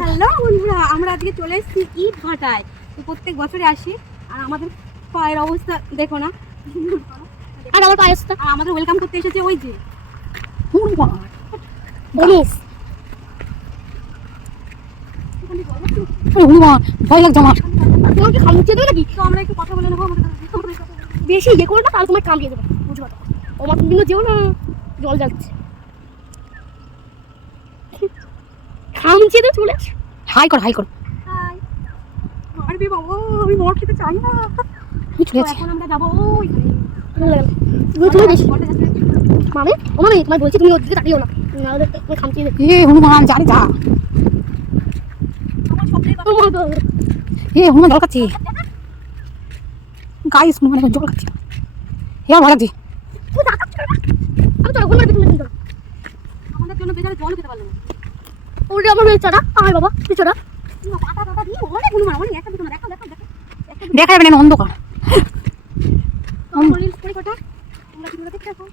Hello বন্ধুরা, আমরা আজকে চলে এসেছি ইট ভাটায়। তো প্রত্যেক বছরে আসি, আর আমাদের পায়ের অবস্থা দেখো না। আর আমার পায়ের অবস্থা, আর আমাদের ওয়েলকাম করতে এসেছে ওই যে গণেশ। ভয় লাগছে আমার। তোমার কি খামুচিয়ে দেবে নাকি? তো আমরা একটু কথা বলে নেবো। বেশি ইয়ে করো না, তাহলে তোমার কামড়িয়ে দেবে, বুঝতে পারো। আমার কিন্তু যেও না, জল যাচ্ছে। খামচিয়ে দেবে, চলে আসো। হাই কর হাই কর। হাই মারবি বাবা, আমি মর খেতে চাই না। আমি চলে তো যাচ্ছি। এখন আমরা যাবো ওইখানে। তুমি বেশি মামে, ও মামে, তোমায় বলছি তুমি ওর দিকে তাকিও না, নাহলে তোমার খামচিয়ে দেবে। হনুমান জানি যা। আমার স্বপ্নের কথা। হনুমান জল খাচ্ছি। গাইস হনুমান এখন জল খাচ্ছি। আমার ভয় লাগছে। তুমি তাকাচ্ছ না? আমি তো ওখানে তুমি কিন্তু আমাদের জন্য বেচারা জল খেতে পারলো না। ওরে আমার বেচারা, আয় বাবা বেচারা। পাতা পাতা দিয়ে অনেক হনুমান, অনেক একটা দুটো না, দেখো দেখো দেখো। দেখা যাবে না, অন্ধকার। আমরা রিলস করি কটা, তোমরা কি দেখতে থাকো।